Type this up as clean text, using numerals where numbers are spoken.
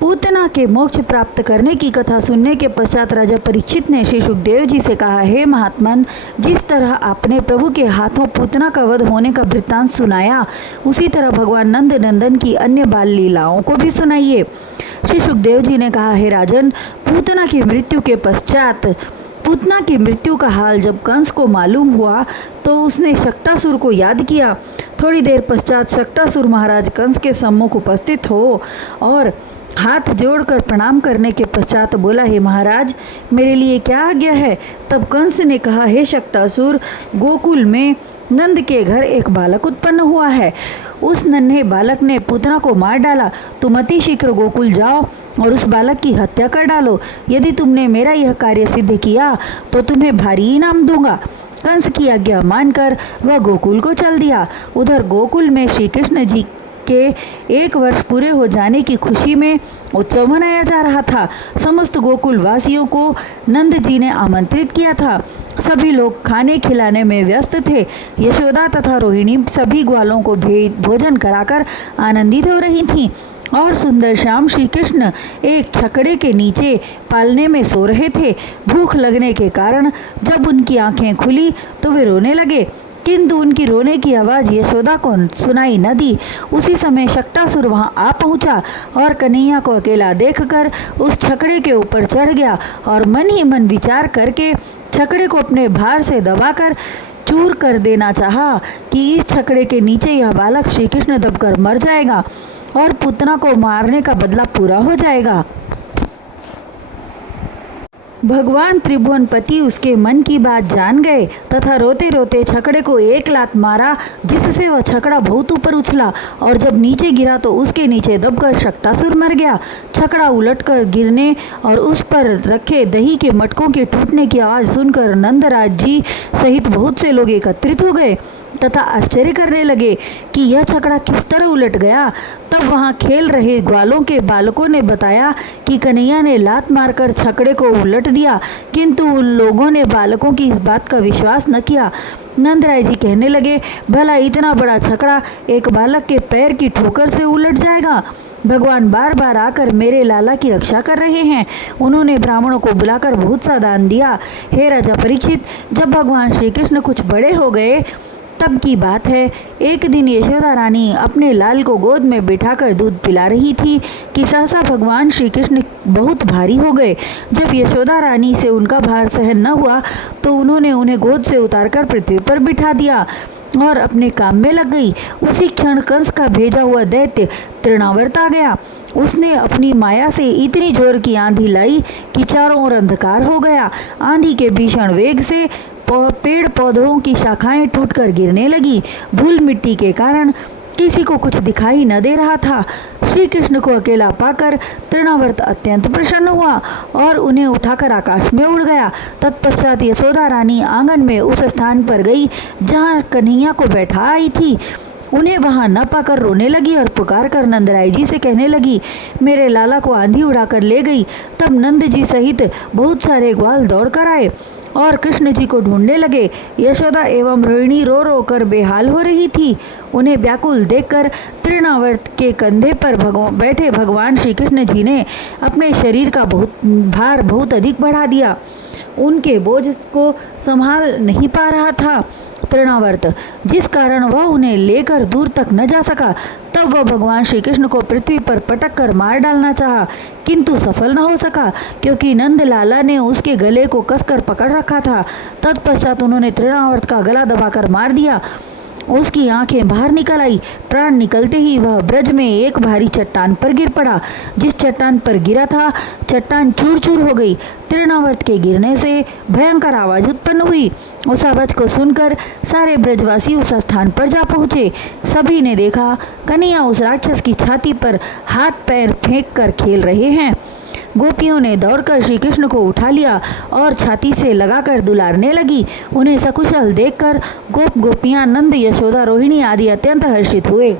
पूतना के मोक्ष प्राप्त करने की कथा सुनने के पश्चात राजा परीक्षित ने श्री सुखदेव जी से कहा, हे महात्मन, जिस तरह आपने प्रभु के हाथों पूतना का वध होने का वृत्तांत सुनाया, उसी तरह भगवान नंद नंदन की अन्य बाल लीलाओं को भी सुनाइए। श्री सुखदेव जी ने कहा, हे राजन, पूतना की मृत्यु के पश्चात पूतना की मृत्यु का हाल जब कंस को मालूम हुआ तो उसने शक्टासुर को याद किया। थोड़ी देर पश्चात शक्टासुर महाराज कंस के सम्मुख उपस्थित हो और हाथ जोड़कर प्रणाम करने के पश्चात बोला, हे महाराज, मेरे लिए क्या आज्ञा है? तब कंस ने कहा, हे शक्टासुर, गोकुल में नंद के घर एक बालक उत्पन्न हुआ है। उस नन्हे बालक ने पूतना को मार डाला। तुम अति शीघ्र गोकुल जाओ और उस बालक की हत्या कर डालो। यदि तुमने मेरा यह कार्य सिद्ध किया तो तुम्हें भारी इनाम दूंगा। कंस की आज्ञा मानकर वह गोकुल को चल दिया। उधर गोकुल में श्री कृष्ण जी के 1 वर्ष पूरे हो जाने की खुशी में उत्सव मनाया जा रहा था। समस्त गोकुल वासियों को नंद जी ने आमंत्रित किया था। सभी लोग खाने खिलाने में व्यस्त थे। यशोदा तथा रोहिणी सभी ग्वालों को भोजन कराकर आनंदित हो रही थीं और सुंदर श्याम श्री कृष्ण एक छकड़े के नीचे पालने में सो रहे थे। भूख लगने के कारण जब उनकी आंखें खुली तो वे रोने लगे, किंतु उनकी रोने की आवाज़ यशोदा को सुनाई न दी। उसी समय शक्टासुर वहां आ पहुंचा और कन्हैया को अकेला देखकर उस छकड़े के ऊपर चढ़ गया और मन ही मन विचार करके छकड़े को अपने भार से दबाकर चूर कर देना चाहा कि इस छकड़े के नीचे यह बालक श्री कृष्ण दबकर मर जाएगा और पूतना को मारने का बदला पूरा हो जाएगा। भगवान त्रिभुवनपति उसके मन की बात जान गए तथा रोते रोते छकड़े को एक लात मारा, जिससे वह छकड़ा बहुत ऊपर उछला और जब नीचे गिरा तो उसके नीचे दबकर शक्टासुर मर गया। छकड़ा उलटकर गिरने और उस पर रखे दही के मटकों के टूटने की आवाज़ सुनकर नंदराज जी सहित बहुत से लोग एकत्रित हो गए तथा आश्चर्य करने लगे कि यह छकड़ा किस तरह उलट गया। तब वहां खेल रहे ग्वालों के बालकों ने बताया कि कन्हैया ने लात मारकर छकड़े को उलट दिया, किंतु उन लोगों ने बालकों की इस बात का विश्वास न किया। नंदराय जी कहने लगे, भला इतना बड़ा छकड़ा एक बालक के पैर की ठोकर से उलट जाएगा? भगवान बार बार आकर मेरे लाला की रक्षा कर रहे हैं। उन्होंने ब्राह्मणों को बुलाकर बहुत सा दान दिया। हे राजा परीक्षित, जब भगवान श्री कृष्ण कुछ बड़े हो गए तब की बात है। एक दिन यशोदा रानी अपने लाल को गोद में बिठाकर दूध पिला रही थी कि सहसा भगवान श्री कृष्ण बहुत भारी हो गए। जब यशोदा रानी से उनका भार सहन न हुआ तो उन्होंने उन्हें गोद से उतारकर पृथ्वी पर बिठा दिया और अपने काम में लग गई। उसी क्षण कंस का भेजा हुआ दैत्य तृणावर्त आ गया। उसने अपनी माया से इतनी जोर की आंधी लाई कि चारों ओर अंधकार हो गया। आंधी के भीषण वेग से पेड़ पौधों की शाखाएं टूटकर गिरने लगी। धूल मिट्टी के कारण किसी को कुछ दिखाई न दे रहा था। श्री कृष्ण को अकेला पाकर तृणावर्त अत्यंत प्रसन्न हुआ और उन्हें उठाकर आकाश में उड़ गया। तत्पश्चात यशोदा रानी आंगन में उस स्थान पर गई जहाँ कन्हैया को बैठा आई थी। उन्हें वहां न पाकर रोने लगी और पुकार कर नंदराय जी से कहने लगी, मेरे लाला को आंधी उड़ाकर ले गई। तब नंद जी सहित बहुत सारे ग्वाल दौड़ कर आए और कृष्ण जी को ढूंढने लगे। यशोदा एवं रोहिणी रो रो कर बेहाल हो रही थी। उन्हें व्याकुल देखकर तृणावर्त के कंधे पर बैठे भगवान श्री कृष्ण जी ने अपने शरीर का भार बहुत अधिक बढ़ा दिया। उनके बोझ को संभाल नहीं पा रहा था तृणावर्त, जिस कारण वह उन्हें लेकर दूर तक न जा सका। तब वह भगवान श्री कृष्ण को पृथ्वी पर पटक कर मार डालना चाहा, किंतु सफल न हो सका क्योंकि नंद लाला ने उसके गले को कसकर पकड़ रखा था। तत्पश्चात उन्होंने तृणावर्त का गला दबाकर मार दिया। उसकी आंखें बाहर निकल आई। प्राण निकलते ही वह ब्रज में एक भारी चट्टान पर गिर पड़ा। जिस चट्टान पर गिरा था चट्टान चूर चूर हो गई। तृणावर्त के गिरने से भयंकर आवाज उत्पन्न हुई। उस आवाज को सुनकर सारे ब्रजवासी उस स्थान पर जा पहुँचे। सभी ने देखा कन्हैया उस राक्षस की छाती पर हाथ पैर फेंक कर खेल रहे हैं। गोपियों ने दौड़कर श्री कृष्ण को उठा लिया और छाती से लगाकर दुलारने लगी। उन्हें सकुशल देखकर गोपियां नंद, यशोदा, रोहिणी आदि अत्यंत हर्षित हुए।